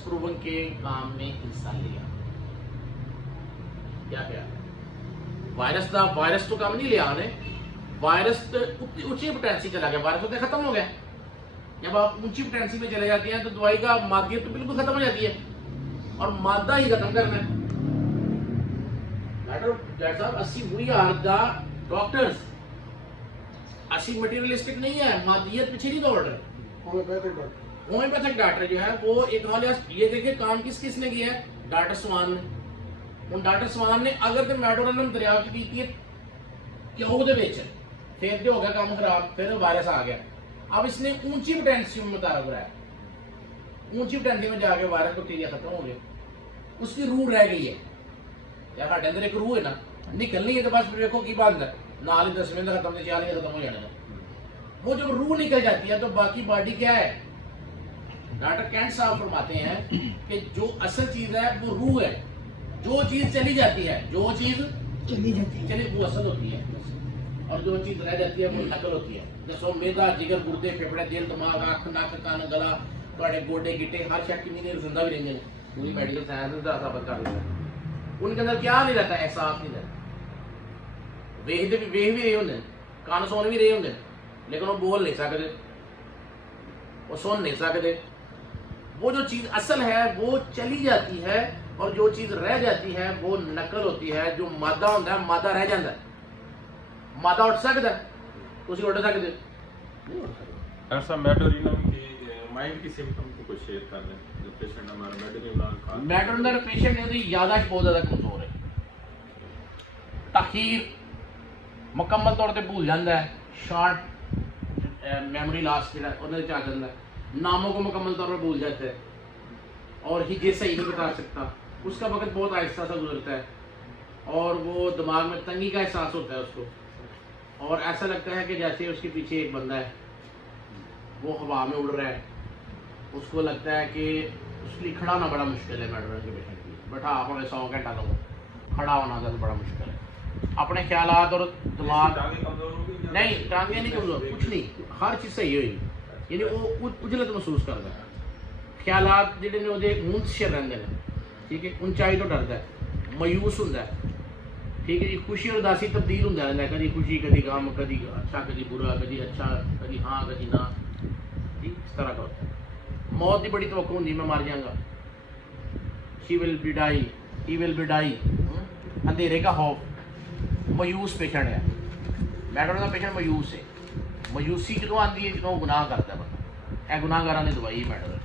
Proven के काम में हिस्सा लिया। क्या क्या वायरस तो काम नहीं लिया उन्हें, वायरस तो ऊंची पोटेंसी चला गया, वायरस तो खत्म हो गया। जब आप ऊंची पोटेंसी में चले जाते हैं तो दवाई का मादियत तो बिल्कुल खत्म हो जाती है और मादा ही खत्म करना है। डॉक्टर साहब 80 we are the doctors, 80 materialistic नहीं है, मादियत पीछे नहीं दौड़ रहे। होम्योपैथिक डॉक्टर जो है वो एक हाल ये देखिए काम किसने किया है, डॉक्टर स्वान ने। उन डॉक्टर स्वान ने अगर तो मेडोरनम दरिया की पीती है क्यों वो फिर जो हो गया काम खराब, फिर वायरस आ गया। अब इसने ऊंची पोटेंसी में बता रहा है, ऊंची पोटेंसी में जाके वायरस बैक्टीरिया खत्म हो गया, उसकी रूह रह गई है। यार हमारे अंदर एक रूह है ना, निकलनी है तो बस देखो की बात है, नाल ही 10 मिनट खत्म 4 खत्म हो जाने। वो जब रूह निकल जाती है तो बाकी बॉडी क्या है। डॉक्टर कैंट साहब फरमाते हैं कि जो असल चीज है वो रूह है, जो चीज चली जाती है, जो चीज चली वो असल होती है, और जो चीज रह जाती है वो नकल होती है। जैसे मेदा, जिगर, गुर्दे, फेफड़े, दिल, दिमाग, आंख, नाक, कान, गला, थोड़े गोडे गिट्टे, हर शक कितनी देर जिंदा भी रहेंगे, पूरी मेडिकल साइंस साबित कर देता है। उनके अंदर क्या नहीं रहता, एहसास नहीं रहता। वेख भी रहे होंगे, कान सुन भी रहे होंगे, लेकिन वो बोल नहीं सकते, वो सुन नहीं सकते। वो जो चीज असल है वो चली जाती है और जो चीज रह जाती है वो नकल होती है। जो मादा होता है मादा रह जाता है, मादा उठ सकता है, उसी उठ सकते नहीं उठ सकता। ऐसा मेडोरिनम की माइंड की सिम्टम को कुछ शेयर कर दें जो पेशेंट हमारा मेडोरिनम पेशेंट है याददाश्त बहुत ज्यादा कमजोर है, ताखीर मुकम्मल तौर पर भूल जाता है, शॉर्ट मेमोरी लॉस आ जाता है, नामों को मुकम्मल तौर पर भूल जाते हैं और हिजे सही नहीं बता सकता, उसका वक्त बहुत आहिस्ता सा गुजरता है और वो दिमाग में तंगी का एहसास होता है उसको, और ऐसा लगता है कि जैसे उसके पीछे एक बंदा है वो हवा में उड़ रहा है। उसको लगता है कि उसके लिए खड़ा होना बड़ा मुश्किल है। मेडोरिनम के पेशेंट की बैठा आपने 100 घंटा लगो, खड़ा होना ज़्यादा बड़ा मुश्किल है। अपने ख्यालात और दिमाग नहीं, टांगे नहीं कमजोर, कुछ नहीं, हर चीज़ सही होगी, यानी वो उजलत महसूस करता है। ख्यालात जिहड़े मुंतशिर रहंदे ने, ठीक है, ऊंचाई तो डरता है, मायूस होंदा है, ठीक है जी, खुशी और उदासी तब्दील होंदा रहंदा है, कभी खुशी कभी गम, कभी अच्छा कभी बुरा, कभी अच्छा कभी हाँ कभी ना, ठीक इस तरह का होता है। मौत की बड़ी तवक्को होंदी, मैं मर जाऊंगा, she will be die, he will be die, अंधेरे का खौफ, मायूस पेशेंट है। मेडोरिनम का पेशेंट मायूस है, मायूसी जो आती है जो गुनाह करता है बंदा, गुनाहगारां ने दवाई मेडोरिनम।